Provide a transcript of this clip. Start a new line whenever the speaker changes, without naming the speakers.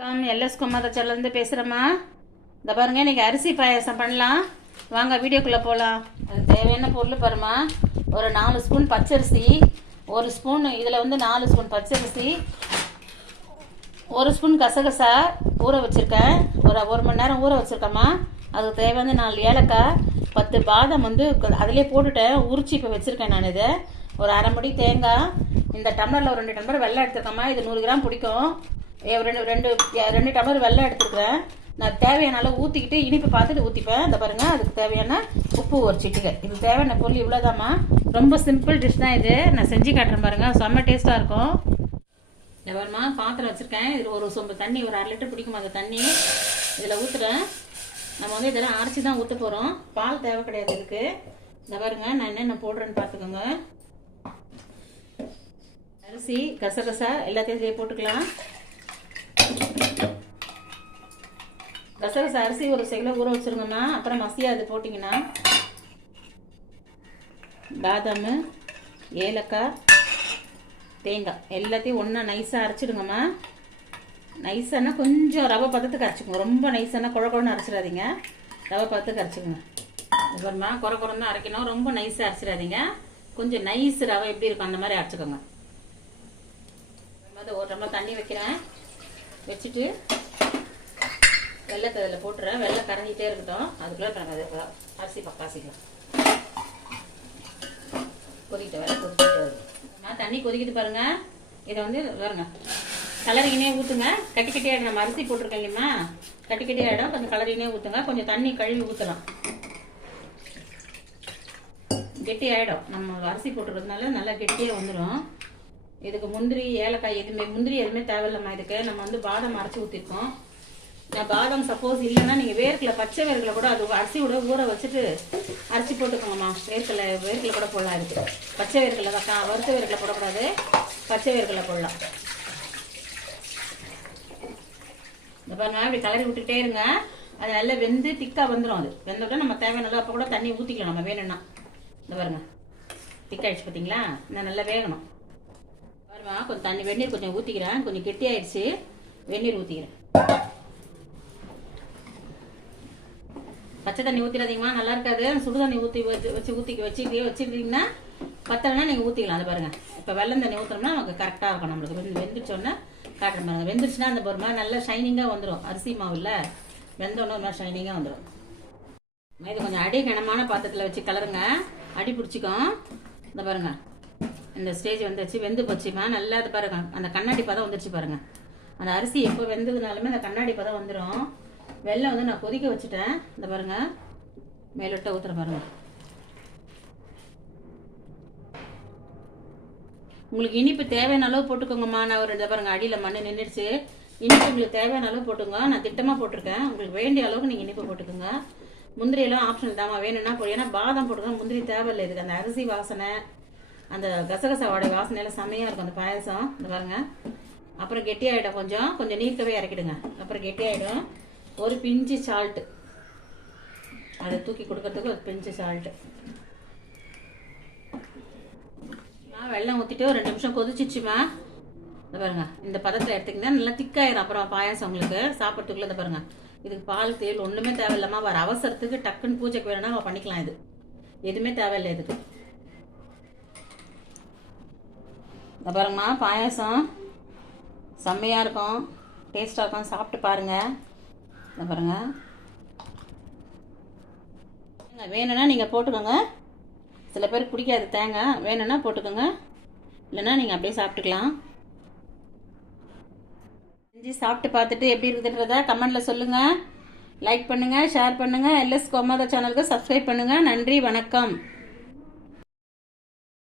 Come LS குமாரச்சலேருந்து பேசுகிறேம்மா இந்த பாருங்க இன்றைக்கி அரிசி பாயாசம் பண்ணலாம். வாங்க வீடியோக்குள்ளே போகலாம் அது தேவையான பொருள் பாருமா ஒரு நாலு ஸ்பூன் பச்சரிசி ஒரு ஸ்பூன் இதில் வந்து நாலு ஸ்பூன் பச்சரிசி ஒரு ஸ்பூன் கசகசா ஊற வச்சுருக்கேன். ஒரு ஒரு மணி நேரம் ஊற வச்சுருக்கேம்மா. அதுக்கு தேவையான நாலு ஏலக்காய் பத்து பாதம் வந்து அதிலே போட்டுட்டேன். உரிச்சி இப்போ வச்சுருக்கேன் நான் இதை. ஒரு அரை மணி தேங்காய். இந்த டம்ளரில் ஒரு ரெண்டு டம்ளர் வெள்ளம் எடுத்துக்கோமா இது நூறு கிராம் பிடிக்கும். ரெண்டு ரெண்டு ரெண்டு டம்ளர் வெள்ளம் எடுத்துருக்கிறேன். நான் தேவையான அளவு ஊற்றிக்கிட்டு இனிப்பு பார்த்துட்டு ஊற்றிப்பேன் இந்த பாருங்கள் அதுக்கு தேவையான உப்பு ஒரு சிட்டுக்கு இது தேவையான பொருள் இவ்வளோதாம்மா ரொம்ப சிம்பிள் டிஷ் தான் இது. நான் செஞ்சு காட்டுறேன் பாருங்கள் செம்ம டேஸ்ட்டாக இருக்கும். இந்த பாருமா பாத்திரம் வச்சுருக்கேன். இதில் ஒரு சொம்பு தண்ணி ஒரு அரை லிட்டர் பிடிக்கும் அந்த தண்ணி? இதில் ஊற்றுறேன் நம்ம வந்து இதெல்லாம் அரைச்சி தான் ஊற்ற போகிறோம் பால் தேவை கிடையாது இதுக்கு. இந்த பாருங்க நான் என்னென்ன போடுறேன்னு பார்த்துக்கோங்க. அரிசி கசகசா எல்லாத்தையும் போட்டுக்கலாம். கசகசா அரிசி ஒரு சைடில் ஊற வச்சுருங்கம்மா அப்புறம் மசியா அது போட்டிங்கன்னா பாதாம் ஏலக்காய் தேங்காய் எல்லாத்தையும் ஒன்றா நைஸாக அரைச்சிடுங்கம்மா. நைஸானா கொஞ்சம் ரவை பதத்துக்கு அரைச்சிக்கோங்க. ரொம்ப நைஸானா குழ குழன்னு அரைச்சிடாதீங்க. ரவை பதத்துக்கு அரைச்சிக்கோங்க. அப்புறமா குறை குறைந்து தான் அரைக்கணும். ரொம்ப நைஸாக அரைச்சிடாதீங்க. கொஞ்சம் நைஸ் ரவை எப்படி இருக்கும் அந்த மாதிரி அரைச்சிக்கோங்க. அது ஒரு ரொம்ப தண்ணி வைக்கிறேன். வச்சுட்டு வெள்ளத்தை அதில் போட்டுறேன். வெள்ளை கரைஞ்சிட்டே இருக்கட்டும். அதுக்குள்ளே நம்ம அதை அரிசி பக்காசிக்கலாம் கொதிக்கிட்ட வேலை கொதிக்கிட்டு வருது நான் தண்ணி கொதிக்கிட்டு பாருங்க. இதை வந்து பாருங்க. கலரிங்கினே ஊற்றுங்க கட்டி கட்டி ஆகிடும் நம்ம அரிசி போட்டிருக்கோம் இல்லையா கட்டி கட்டி ஆகிடும் கொஞ்சம் கலரிங்கினே ஊற்றுங்க கொஞ்சம் தண்ணி கழுவி ஊற்றலாம் கெட்டி ஆகிடும் நம்ம அரிசி போட்டுருக்கிறதுனால நல்லா கெட்டியாக வந்துடும் இதுக்கு முந்திரி ஏலக்காய் எதுவுமே முந்திரி எதுவுமே தேவையில்லம்மா இதுக்கு. நம்ம வந்து பாதாம் அரைச்சி ஊற்றிருக்கோம் பாதாம் சப்போஸ் இல்லைன்னா நீங்கள் வேர்க்கலை பச்சை வேர்களை கூட அது அரிசியோட ஊற வச்சுட்டு அரிசி போட்டுக்கோங்கம்மா. வேர்க்கலை வேர்க்கலை கூட போடலாம் இருக்குது பச்சை வேர்க்கலை தான். வறுத்த வேர்க்கலை போடக்கூடாது. பச்சை வேர்க்கலை போடலாம். இந்த பாருங்க இப்படி கலரி விட்டுக்கிட்டே இருங்க. அது நல்லா வெந்து திக்காக வந்துடும் அது. வெந்தோட நம்ம தேவையான அப்போ கூட தண்ணி ஊற்றிக்கலாம் நம்ம வேணும்னா. இந்த பாருங்க. திக்காயிடுச்சு பார்த்தீங்களா இன்னும் நல்லா வேகணும். பாருமா கொஞ்சம் தண்ணி வெந்நீர் கொஞ்சம் ஊற்றிக்கிறேன் கொஞ்சம் கெட்டியாயிடுச்சு. வெந்நீர் ஊற்றிக்கிறேன் பச்சை தண்ணி ஊற்றிடாதீங்கம்மா நல்லா இருக்காது. சுடு தண்ணி ஊற்றி வச்சு வச்சு ஊற்றி வச்சுக்கிட்டே வச்சுக்கிட்டீங்கன்னா பத்தலைனா நீங்கள் ஊற்றிக்கலாம் அது பாருங்கள் இப்போ வெள்ளம் தண்ணி ஊற்றுறோம்னா நமக்கு கரெக்டாக இருக்கும் நம்மளுக்கு. வெந்து வெந்துச்சோன்னே காட்டுற பாருங்க வெந்துருச்சுன்னா அந்த பொருமா நல்லா ஷைனிங்காக வந்துடும் அரிசி மாவுல வெந்தோடனே ஒரு மாதிரி ஷைனிங்காக வந்துடும் இது கொஞ்சம் அடி கனமான பாத்திரத்தில் வச்சு கலருங்க. அடி பிடிச்சிக்கும். இந்த பாருங்க. இந்த ஸ்டேஜ் வந்துருச்சு. வெந்து போச்சுமா? நல்லா இது பாருங்கள் அந்த கண்ணாடி பதம் வந்துருச்சு பாருங்கள் அந்த அரிசி எப்போ வெந்ததுனாலுமே அந்த கண்ணாடி பதம் வந்துடும் வெள்ளம் வந்து நான் கொதிக்க வச்சுட்டேன். இந்த பாருங்க. மேலோட்ட ஊத்துற பாருங்க. உங்களுக்கு இனிப்பு தேவையான அளவு போட்டுக்கோங்கம்மா. நான் ஒரு இந்த பாருங்க அடியில் மண் நின்றுச்சு இனிப்பு உங்களுக்கு தேவையான அளவு போட்டுங்க நான் திட்டமாக போட்டிருக்கேன். உங்களுக்கு வேண்டிய அளவுக்கு நீங்கள் இனிப்பு போட்டுக்கோங்க. முந்திரி எல்லாம் ஆப்ஷனல் தாம்மா. வேணும்னா போ ஏன்னா பாதாம் போட்டுக்கோங்க. முந்திரி தேவையில்லை. இதுக்கு அந்த அரிசி வாசனை அந்த கசகசாவோடைய வாசனை எல்லாம் செம்மையாக இருக்கும். அந்த பாயசம். இந்த பாருங்க. அப்புறம் கெட்டியாயிடும் கொஞ்சம். கொஞ்சம் நீர்க்கவே இறக்கிடுங்க. அப்புறம் கெட்டியாயிடும். ஒரு பிஞ்சு சால்ட்டு அதை தூக்கி கொடுக்கறதுக்கு ஒரு பிஞ்சு சால்ட்டு நான் வெள்ளம் ஊற்றிட்டு ஒரு ரெண்டு நிமிஷம் கொதிச்சிச்சுமா இந்த பாருங்க இந்த பதத்தில் எடுத்திங்கன்னா நல்லா திக்காயிரும் அப்புறம் பாயாசம் உங்களுக்கு சாப்பிட்றதுக்குள்ள இந்த பாருங்க. இதுக்கு பால் தேல் ஒன்றுமே தேவையில்லாமல் வர அவசரத்துக்கு டக்குன்னு பூஜைக்கு வேணும்னா பண்ணிக்கலாம் இது. எதுவுமே தேவையில்லை இதுக்கு. இந்த பாருங்கம்மா பாயாசம். செம்மையாக இருக்கும். டேஸ்ட்டாக இருக்கும். சாப்பிட்டு பாருங்கள் இந்த பாருங்க. வேணும்னா நீங்கள் போட்டுக்கோங்க. சில பேருக்கு பிடிக்காது தேங்காய். வேணும்னா போட்டுக்கோங்க. இல்லைன்னா நீங்கள் அப்படியே சாப்பிட்டுக்கலாம். செஞ்சு சாப்பிட்டு பார்த்துட்டு எப்படி இருக்குதுன்றத கமெண்டில் சொல்லுங்கள் லைக் பண்ணுங்கள் ஷேர் பண்ணுங்கள் எல்எஸ் கோமாதா சேனலுக்கு சப்ஸ்கிரைப் பண்ணுங்கள் நன்றி வணக்கம்.